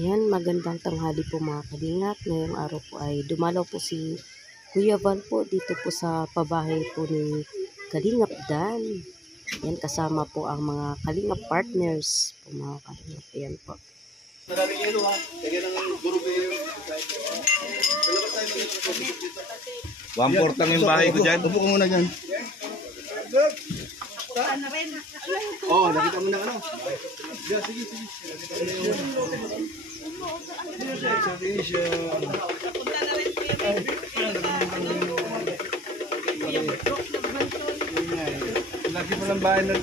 Ayan, magandang tanghali po mga kalingap. Ngayong araw po ay dumalaw po si Kuya Val po dito po sa pabahay po ni Kalingap Dan. Ayan, kasama po ang mga Kalingap partners po mga kalingap. Ayan po. One-fourth lang yung bahay ko dyan. Upo ko muna dyan. Oo, nakita mo na ano. Sige. Lagi mo lang bahay na.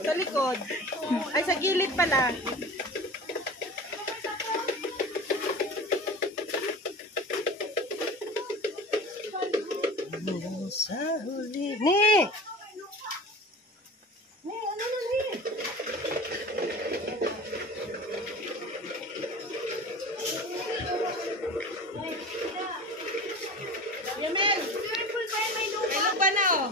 Sa likod. Ay, sa gilid pala. Sa huli ni! Yamel! May lupa na oh.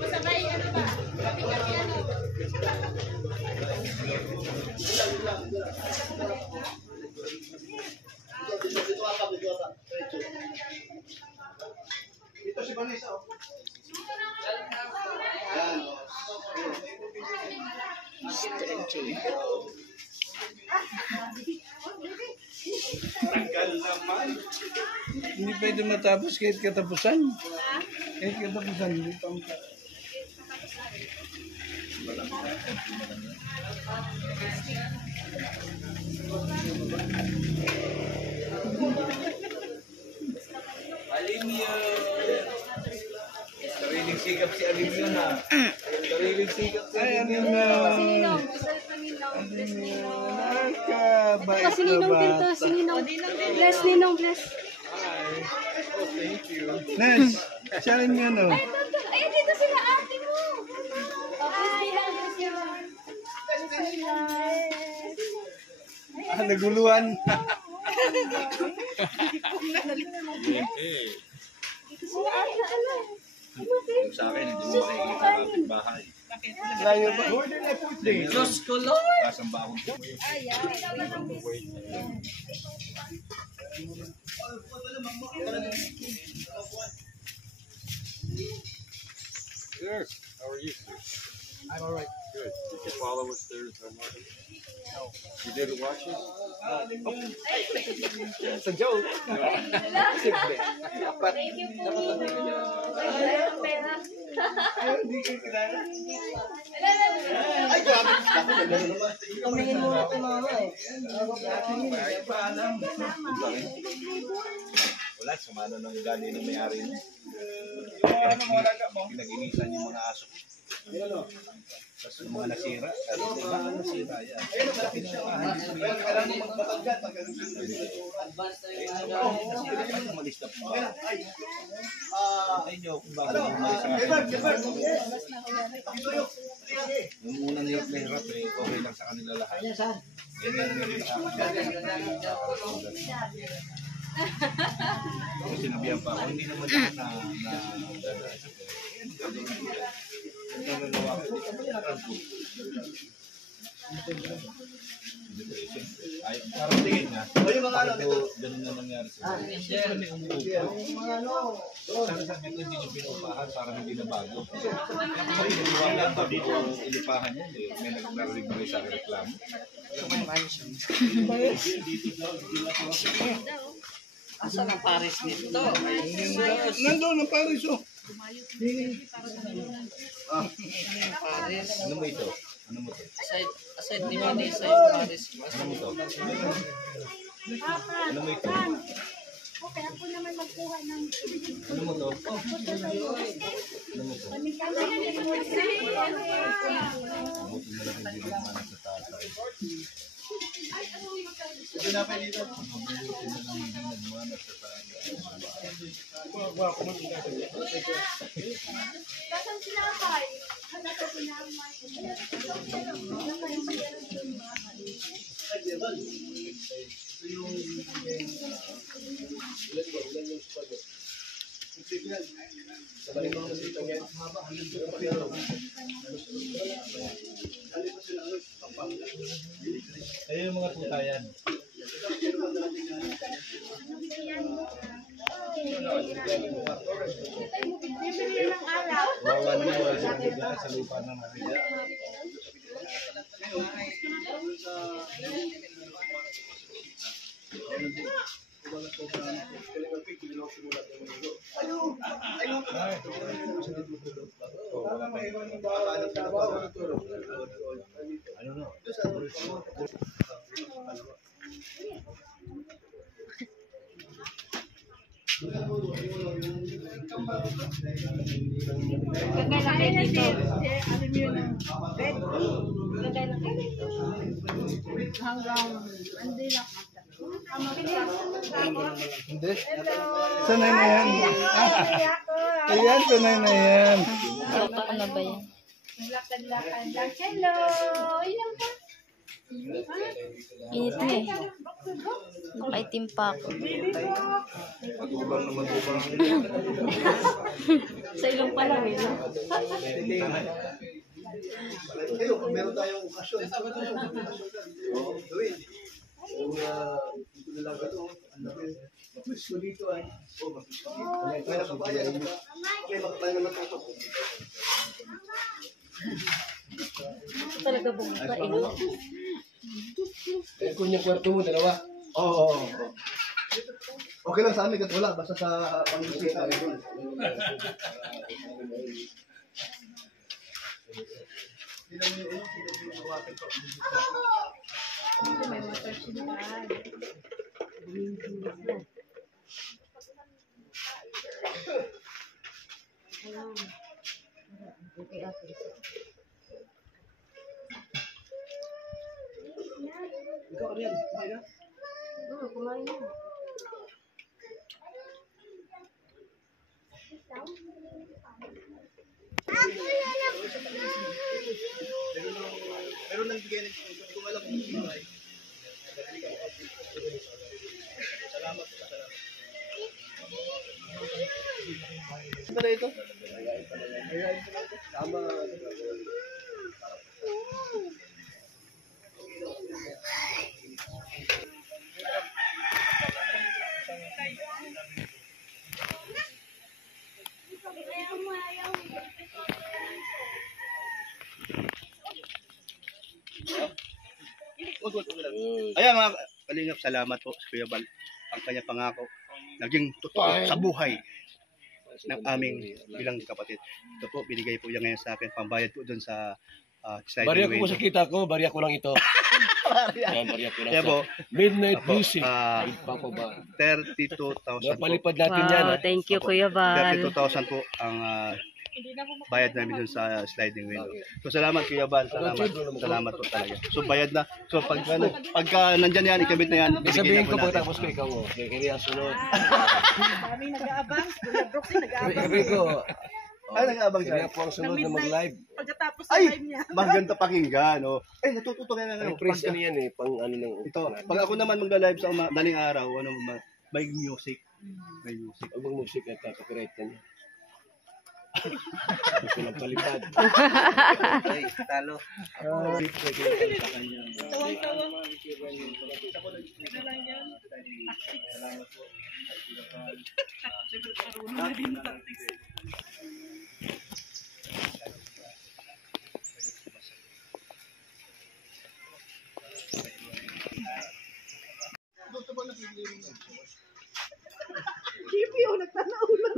Masabay ano ba? Kapi-kapi ano? Ito si Vanessa. Tagal naman. Hindi pwede matapos kahit katapusan. Kahit katapusan, hindi pa ang Alimyo. Sariling sikap si Alimyo na. Sariling sikap si Alimyo na. Nakabait na bata. Bless, Ninong, bless. Oh, thank you. Nes, siyarin nga no. Ay, dito sila ate mo. Naguluhan. Yung sa akin, hindi mo makikita ang ating bahay. Layo ba? Diyos ko, Lord! Kasang bakong po. Sir, how are you, sir? I'm all right. Good. Did you follow us there somewhere? No. You didn't watch us? It's a joke. Simple. Dapat. Ay, grabe. Tumingin mo na ito mga Wala, sumano ng ugali ng may-ari na. Pinag-inisan yung mga aso ko. Tapos yung mga nasira. Kasi yung mga nasira yan. kailangan mo magbatagyan pag ganun sila. Umalis na po. Ay nyo kung bakit umalis na. Yung una na yung hirap eh, okay lang sa kanila lahat. Kasi sinabihan pa ako, hindi naman lahat na dadaan. Ay, parang tingin nga. Bakit po ganun na nangyari sa mga may umuupa? Sana sabi ko hindi nyo pinupahan para hindi na bago. Kasi pinaniwala pa dito ilipahan yan eh. May nag-narinig sa reklamo. Asan ang Paris nito? Nandun ang Paris oh. Ano mo ito? Ano mo ito? Aside ni Manny, aside Paris. Ano mo ito? Ano mo ito? Okay, ako naman magkuha ng... Ano mo to? Ano mo to? Mabuti na lang hindi nagmana sa tatay. Mabuti na lang hindi nagmana sa tatay. Kasan sinapay? Hanap ko sinapay. Ayun yung mga tutayan. Bibili ng araw. Wawan mo sa lupa ng Maria. Ano no? Lagay lang kayo dito. Alam yun ang bed. Lagay lang kayo dito. Hanggang, hindi lang. Hindi. Sanay na yan. Ayan, sanay na yan. Luto ko na ba yan? Lakad-lakad lang. Hello! Ilang ka? Init na eh. Nakaitim pa ako. Ubang naman ubang. Sa ilong pa lang eh. No? Ayun, kung meron tayong okasyon. Gawin. Dito na lang ito. Ang laki. Mapwisko dito ay. Mapwisko dito. Kaya nakabayan. Okay, makapaya naman ito. Talaga bumuka eh. No? Kung yung kwarto mo, dalawa? Oo. Okay lang sa amin, kasi wala. Basta sa pang-isita. May motor siya. Okay, okay. Ikaw, Ariel, kumain na? Kumain na. Meron lang bigay ng hindi ko alam kung sino ay. Salamat. Ano na ito? Tama. Ayan mga kalingap, salamat po sa Kuya Bal. Ang kanya pangako, naging totoo sa buhay ng aming bilang kapatid. Ito po, binigay po yan ngayon sa akin, pambayad po dun sa sliding Bariya ko window. po sa kita ko, bariya ko lang ito. Yan, bariya ko lang Kaya po, Midnight Apo, Music. Papa ba? 32,000 po. Napalipad natin yan. Wow, thank you Kuya Val. 32,000 po ang bayad namin dun sa sliding window. So salamat Kuya Bal, salamat po talaga. So bayad na. So pagka nandyan yan, ikabit na yan, Sabihin ko natin. pagkatapos ko ikaw mo. Kaya ang sunod. Daming nag-aabang. Kuya Brooks yung nag-aabang. Sabihin ko, Ay, nag-aabang kaya siya. po ang sunod na mag-live. Pagkatapos ng Ay, live niya. maganda pakinggan. Oh. Ay, natututo ka na. Ang praise ano yan eh, pang ano ng Ito, pag ako naman magla-live sa daling araw, may music. May music. Huwag mong musik at copyright ka niya. Gusto ng palipad. Ay, talo. Tawang-tawa. Ano lang yan? Siyempre, marunong na din tactics. Kipi, nagtanaw lang.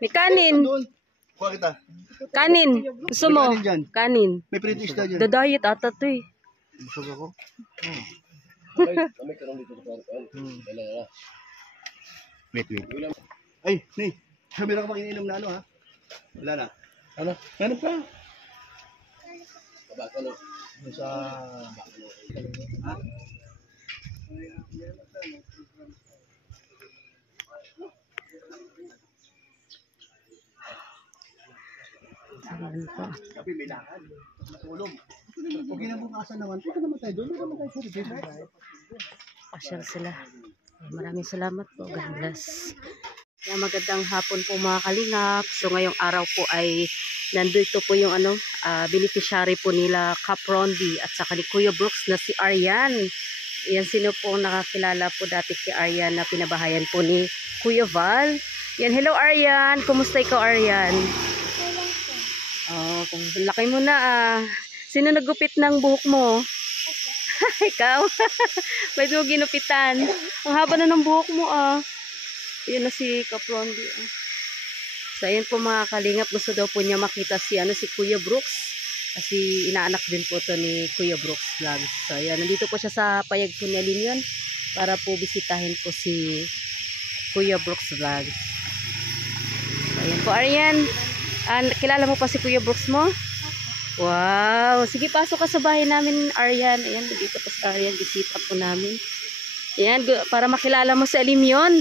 May kanin. Doon. Kuha kita. Kanin. Gusto mo? May kanin dyan. Kanin. May British na dyan. Dadayet ata to eh. Busog ako. Kami karoon dito sa karoon. Dala. Wait. Ay, Nay. Meron ka bang iniinom na ano, ha? Wala na. Ano? Meron pa. Kabakalo. Doon sa... Ha? Ayan po. Sabi, may lakad. Matulog. Kung kinabukasan naman, punta naman tayo doon. Meron naman tayo sa resort. Pasyal sila. Ay, maraming salamat po. God bless. Kaya magandang hapon po mga kalingap. So ngayong araw po ay nandito po yung beneficiary po nila Caprondi at saka ni Kuya Brooks na si Arian. Yan, sino po nakakilala po dati kay Arian na pinabahayan po ni Kuya Val. Yan, hello Arian. Kumusta ikaw Arian? Oh, kung laki mo na Sino nagupit ng buhok mo? Ikaw? May mo ginupitan. Ang haba na ng buhok mo Yan na si Caprondi. So ayan po mga kalingap, gusto daw po niya makita si Kuya Brooks. Kasi inaanak din po to ni Kuya Brooks Vlogs. So ayan, nandito po siya sa payag po ni Alinyon para po bisitahin po si Kuya Brooks Vlogs. So ayan po, Arian. Kilala mo pa si Kuya Brooks mo? Wow! Sige, pasok ka sa bahay namin, Arian. Ayan, dito po si Arian. Bisita po namin. Ayan, para makilala mo si Alimyon.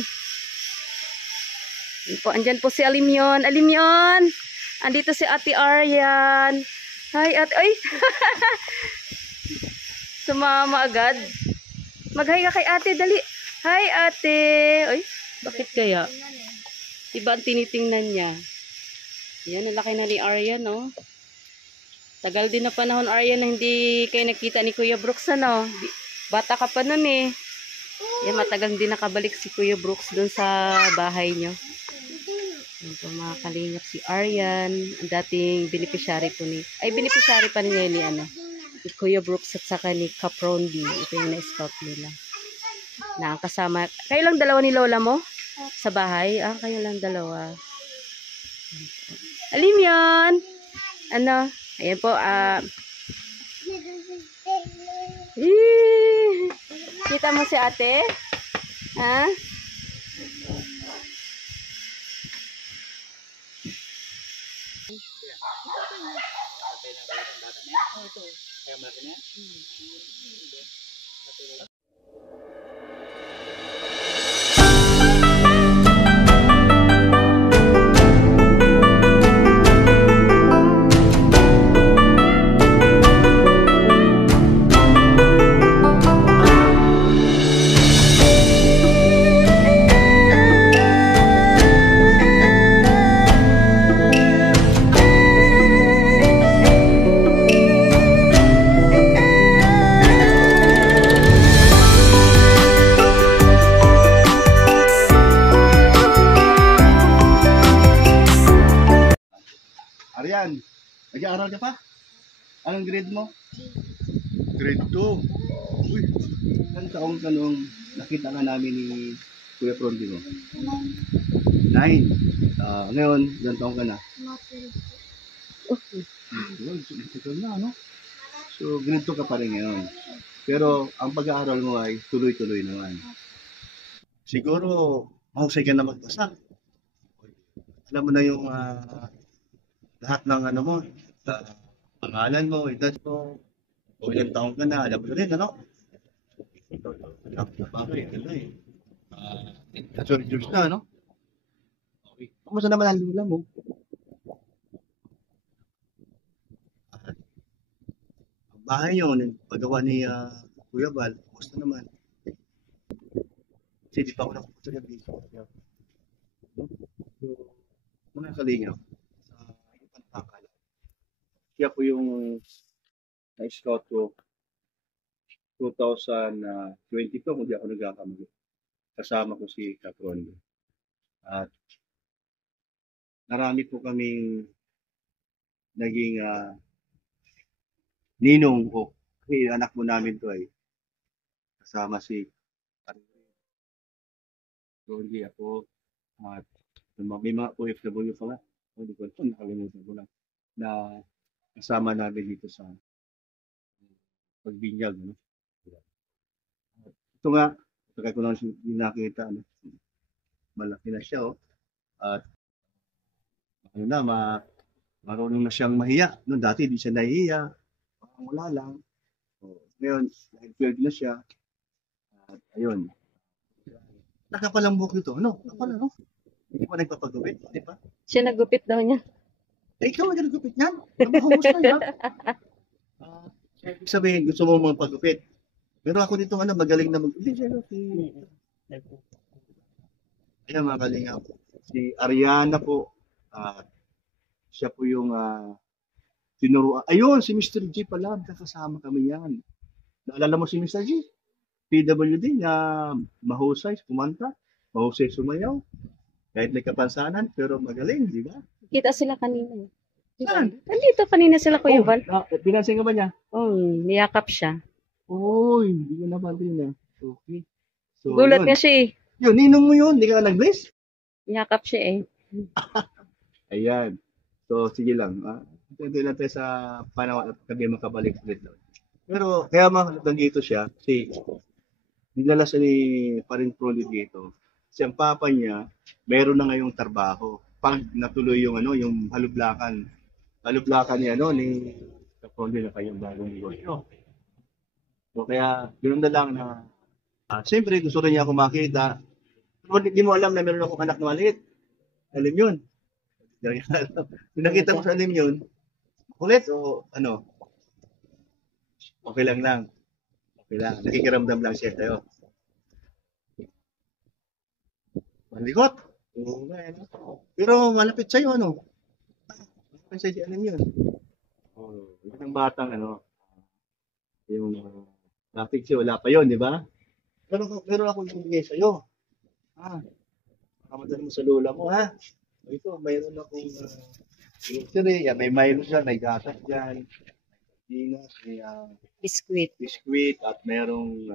Ayan po, andyan po si Alimyon. Alimyon! Andito si Ate Arian. Hi, Ate. Ay! Sumama agad. Mag-hi ka kay Ate, dali. Hi, Ate. Ay, bakit kaya? Diba ang tinitingnan niya? Yan, ang laki na ni Arian, Tagal din na panahon, Arian, na hindi kayo nakita ni Kuya Brooks, Bata ka pa nun, Yan, matagal din nakabalik si Kuya Brooks dun sa bahay nyo. Yan po, mga kalingap, si Arian, ang dating beneficiary po beneficiary pa niya ni Kuya Brooks at saka ni Caprondi. Ito yung na-scout nila. Na ang kasama, kayo lang dalawa ni Lola mo? Sa bahay? Kayo lang dalawa. Alimyon! Ayan po, kita mo si ate? Ha? Arian, nag-aaral ka pa? Anong grade mo? Grade 2. Uy, ilang taong ka nung nakita ka namin ni Kuya Prondi mo? 9. Ngayon, ilang taong ka na? Ito na, So, grade 2 ka pa rin ngayon. Pero, ang pag-aaral mo ay tuloy-tuloy naman. Siguro, mahusay ka na magbasa. Alam mo na yung lahat ng mo, pangalan mo, edad mo, o ilang taong ka na, alam mo rin, Bakit, That's years na, Okay. Kumusta naman ang lula mo? Ang bahay yun, paggawa ni Kuya Val, kumusta naman? Kasi di pa ako nakapunta ng dito. So, mga kalingap, siya po yung na-scout ko 2022 kung di ako nagkakamali. Kasama ko si Caprondi. At marami po kaming naging ninong ko. Kasi anak mo namin to ay kasama si Caprondi ako. At may mga OFW pa nga. Hindi ko ito, nakalimutan ko lang. Na kasama namin dito sa pagbinyag. Ito nga, kaya ko lang nakita. malaki na siya, oh. At ano na, marunong na siyang mahiya. No, dati di siya nahihiya. Parang wala lang. Ngayon, 12 na siya. At ayun. Nakapalang buhok nito. Ano? Nakapala, no? Hindi pa nagpapagupit, di ba? Siya nagupit daw niya. Ikaw ang nagupit niyan. Nabahumus na yan. Ibig sabihin, gusto mo mga pagupit. Pero ako dito, magaling na mag-upit. Ayan mga kalingap. Si Ariana po. Siya po yung tinuruan. Ayun, si Mr. G pala. Kakasama kami yan. Naalala mo si Mr. G? PWD na mahusay kumanta. Mahusay sumayaw. Kahit may kapansanan, pero magaling, di ba? Kita sila kanina. Saan? Nandito kanina sila, Kuya Val. Pinansing ka ba niya? Niyakap siya. Uy, hindi ko napansin na. Okay. So, Gulat yun. nga siya eh. Yun, ninong mo yun. Hindi ka nag-bless? Niyakap siya eh. Ayan. So, sige lang. Ito lang tayo sa panahon at kami makabalik ulit doon. Pero, kaya mahalagang dito siya, kasi nilala siya ni Paring Proli dito. Kasi ang papa niya, mayroon na ngayong trabaho. Pag natuloy yung yung halublakan ni ni Proli na kayong bagong negosyo. So, kaya, ganoon na lang na, siyempre, gusto rin niya ako makita. Pero hindi mo alam na meron akong anak na maliit. Alam yun. Nakita mo sa alim yun, kulit o ano? Okay lang. Okay lang. Nakikiramdam lang siya tayo. Malikot. Pero malapit sa'yo, ano? Malapit sa'yo si alim yun. Yung batang, yung traffic siya, wala pa yun, di ba? Pero ako yung bigay sa'yo. Kamadali mo sa lola mo, ha? Ito, mayroon akong grocery. May Milo dyan, may gatas dyan. Dinas, may biskuit, at mayroong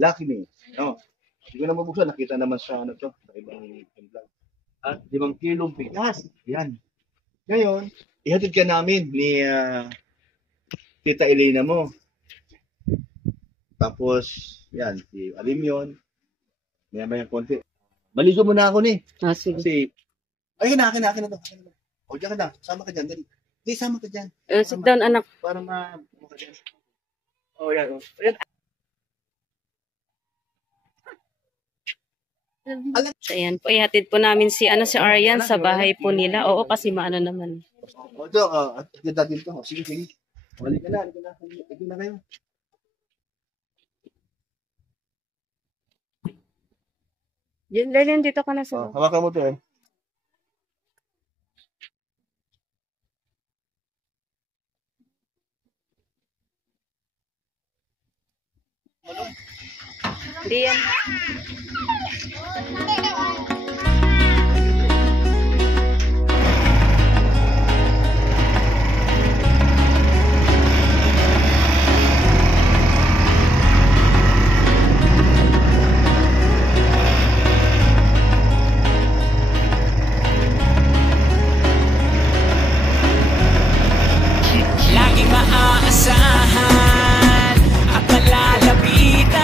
Lucky Me. Hindi ko na mabuksan, nakita naman sa sa ibang vlog. At 5 kilong bigas. Yan. Ngayon, ihatid ka namin ni Tita Elena mo. Tapos, yan, si Alim yun. May konti. Maligo muna ako ni. Sige. Kasi, ay, akin na to. O, diyan ka na. Sama ka dyan. Dali. Hindi, sama ka dyan. Sit down, anak. Para ka dyan. O, yan. Ayan. So, ayan po. Ihatid po namin si Aryan sa bahay po nila. Oo, kasi maano naman. O, ito. Atid natin ito. Sige. Balik ka na. Ito na kayo. Lilian, dito ka na sa... Hawakan mo ito eh. Hindi yan. Laging maaasahan at malalapitan.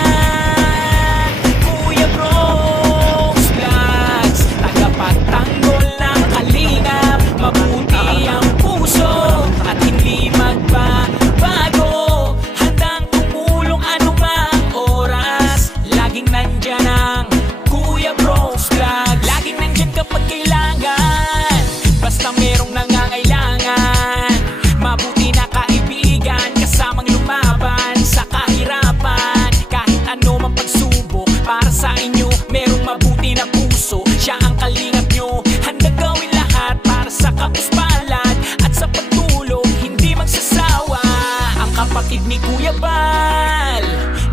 Kuya Brooks Vlogs, tagapagtanggol ng kalingap. Mabuti ang puso at hindi magbabago. Handang tumulong anumang oras. Laging nandyan ang Kuya Brooks Vlogs. Laging nandyan kapag kailangan, basta merong nangangailangan. Mabuti na kaibigan, kasamang lumaban sa kahirapan. Kahit ano mang pagsubok, para sa inyo merong mabuti na puso. Siya ang kalingap nyo, handa gawin lahat para sa kapuspalad at sa pagtulong, hindi magsasawa. Ang kapatid ni Kuya Val,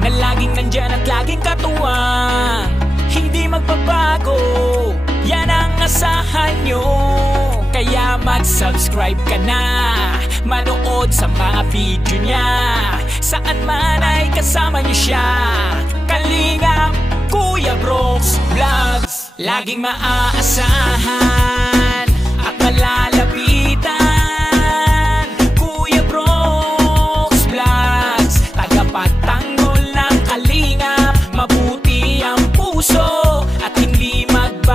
na laging nandyan at laging katuwang, hindi magbabago, yan ang asahan nyo. Kaya mag-subscribe ka na, manood sa mga video niya. Saan man ay kasama niyo siya. Kalingap Kuya Brooks Vlogs, laging maaasahan at malalapitan. Kuya Brooks Vlogs, tagapagtanggol ng kalingap. Mabuti ang puso at hindi magbabago.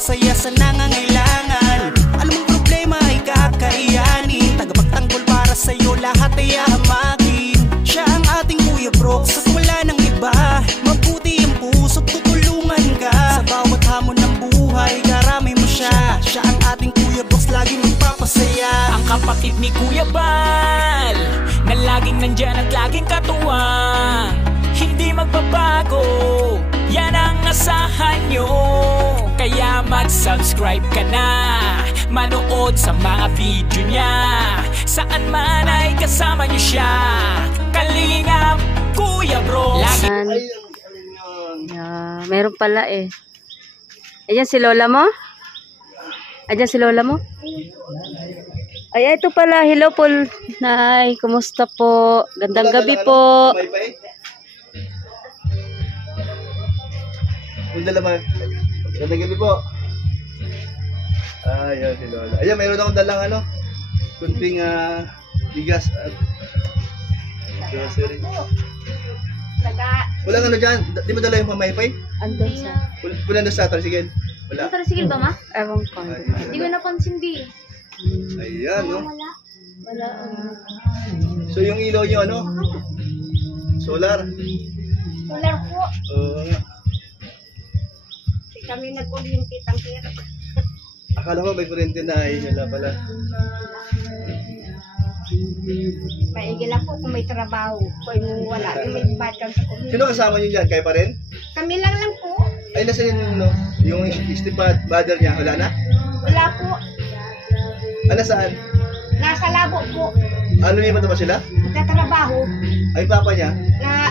magpapasaya sa nangangailangan. Alam mong problema ay kakayanin, tagapagtanggol para sa'yo lahat ay hamakin. Siya ang ating Kuya Brooks at wala nang iba. Mabuti ang puso't tutulungan ka sa bawat hamon ng buhay, karami mo siya. Siya ang ating Kuya Brooks, laging magpapasaya. Ang kapatid ni Kuya Bal na laging nandyan at laging katuwang, hindi magbabago, yan ang asahan nyo. Kaya mag-subscribe ka na, manood sa mga video niya, saan man ay kasama nyo siya. Kalingap Kuya Brooks. Yeah, meron pala eh. Ayan si lola mo? Ayan si lola mo? Ay, ito pala. Hello po, Nay. Kumusta po? Gandang gabi po. Gandang gabi po. Ayan si Lola. Ayan, mayroon akong dalang kunting bigas at grocery. Walang dyan. Di mo dala yung pamaypay? Andun sa... Wala na sa tricycle? Wala. Sige ba, ma? Ewan ko. Hindi ko napansin, di. Ayan, no? Wala. So, yung ilaw nyo, solar. Solar po. Oo nga. Kami nag-orientate ang pera. Akala ko may kurente na ay wala pala. Paigil lang po kung may trabaho. Kung wala, yung may batang sa community. Sino kasama nyo dyan? Kayo pa rin? Kami lang po. Ay, nasa yung stepfather niya, wala na? Wala po. Ano saan? Nasa labo po. Lumipat na ba sila? Nagtatrabaho. Ay, papa niya?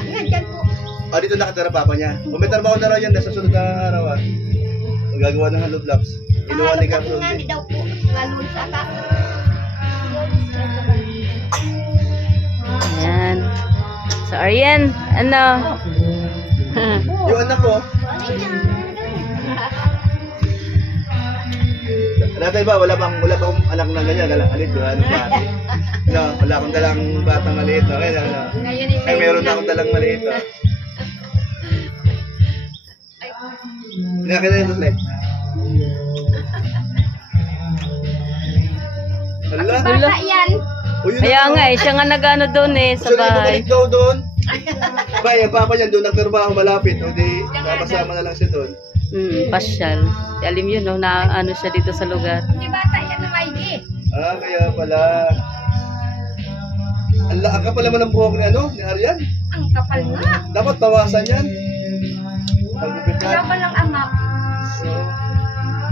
Nandyan po. Dito nakatira papa niya. Kung may trabaho na raw yan, nasa sunod na araw magagawa ng hollow blocks. Inuwan ni Captain. Nga daw po. Lalo sa ata. Ayan. So, Arian, ano? Yung anak ko, natay ba, wala bang anak na ganyan, alit doon, bati. No, wala akong dalang batang maliit, no? Ay, meron na akong dalang maliit, no? Nakakita yung slide. Hala? Bata yan. Kaya nga eh, siya nga nag-ano doon eh, sa Gusto niya bahay. bumalik daw doon. Ba, yung papa niya doon nagtrabaho malapit, o di, kapasama na lang siya doon. Pasyal. Alam yun, no, na ano siya dito sa lugar. Hindi bata yan na maigi. Kaya pala. Ang kapal naman ng buhok ni Arian. Ang kapal nga. Dapat bawasan yan. Pagupit Kaya na. pa lang anak.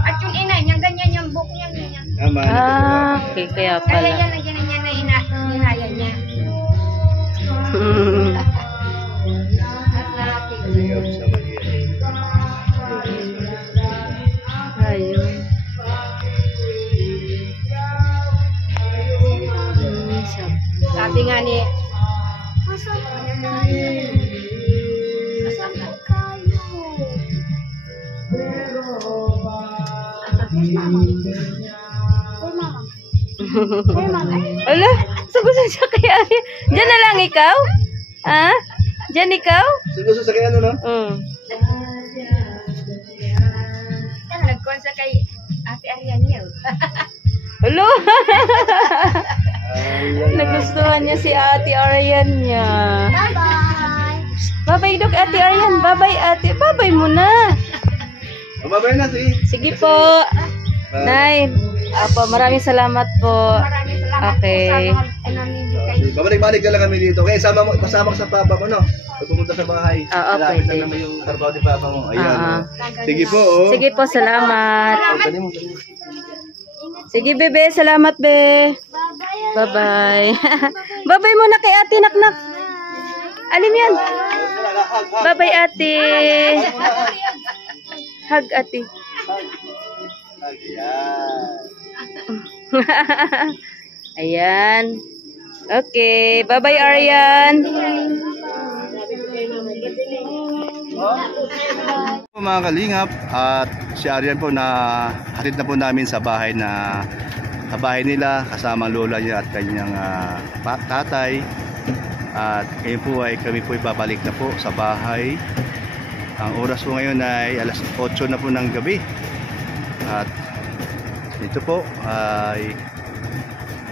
At yung inay niya, ganyan yung buhok niya, ganyan. Okay, kaya Kaya pala. yan, ganyan niya na inaya niya. Ayun. Sabi nga ni, Ala, sagusan siya kay Arian. Diyan na lang ikaw? Ha? Diyan ikaw? Suguso sa kaya no? nagkuhan sa kay Ate Arian niya. Hello? Nagustuhan niya si Ate Arian niya. Bye-bye! Babay dok Ate Arian. Babay ate. Babay mo na. Mababay na, sige. Sige po. Nay. Apo, maraming salamat po. Maraming salamat Okay. po sa mga namimigay. Babalik-balik na lang kami dito. Kaya kasama ka sa papa mo, no? Pag pumunta sa bahay. Oo, malapit pwede. na naman yung trabaho ni papa mo. Ayan. Ah. Sige po, oh. Sige po, salamat. Dali mo, dali mo. Sige, bebe. Salamat, be. Bye-bye. Bye-bye muna kay ate, naknak. Alim yan. Bye-bye, ate. Hug, ate. Ayan. Ayan. Okay. Bye-bye, Arian. Mga kalingap, at si Arian po na hatid na po namin sa bahay nila kasama ang lola niya at kanyang tatay. At ngayon po ay kami po babalik na po sa bahay. Ang oras po ngayon ay alas 8 na po ng gabi. At dito po ay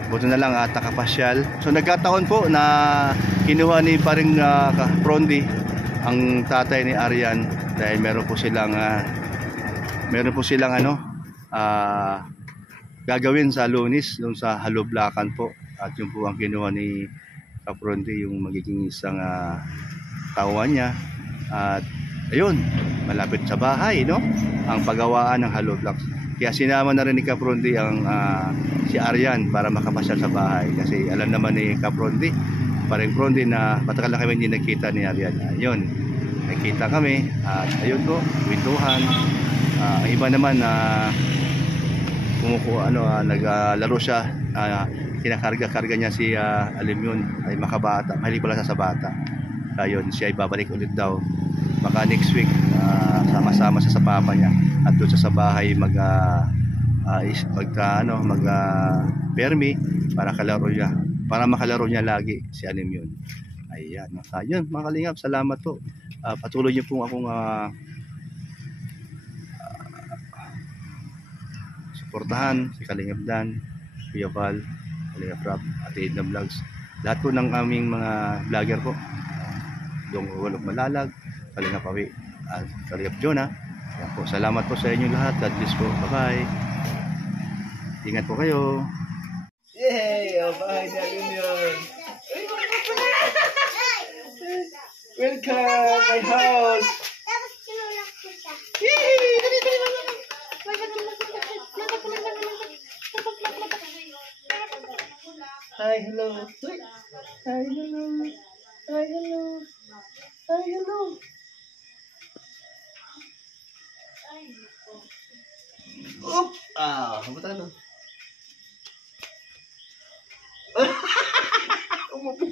buto na lang at nakapasyal. So nagkataon po na kinuha ni paring Frondi ang tatay ni Arian dahil meron po silang gagawin sa Lunis doon sa Haloblacan po, at yun po ang kinuha ni Frondi, yung magiging isang tauhan niya. At ayun, malapit sa bahay, no, ang paggawaan ng Haloblac. Kaya sinama na rin ni Frondi ang si Arian para makapasyal sa bahay, kasi alam naman ni Frondi, paring Frondi, na matagal na kami hindi nakita ni Arian. Ayun, nakita kami at ayun po, wintuhan. Ang iba naman na naglaro siya, kinakarga-karga niya si Alimyon, ay makabata, mahilig pala sa bata. Ayun, siya ay babalik ulit daw baka next week, sama-sama sa papa niya at doon sa bahay permi para makalaro niya lagi si Alimyon. Ayan, ayun mga kalingap, salamat po. Patuloy niyo po akong suportahan, si Kalingap Dan, Kuya Val, Kalingap Rap, at Edna Vlogs, lahat po ng aming mga vlogger po, Dong Walok Malalag, Kalingap Awi, at Kalingap Jonah. Ayan po, salamat po sa inyo lahat. God bless po, bye bye, ingat po kayo. Yay! Bye, Alimyon! Welcome, my house! Hi, hello. Hi, hello. Hi, hello. Hi, hello. Oop! Apa tayo? Umupo.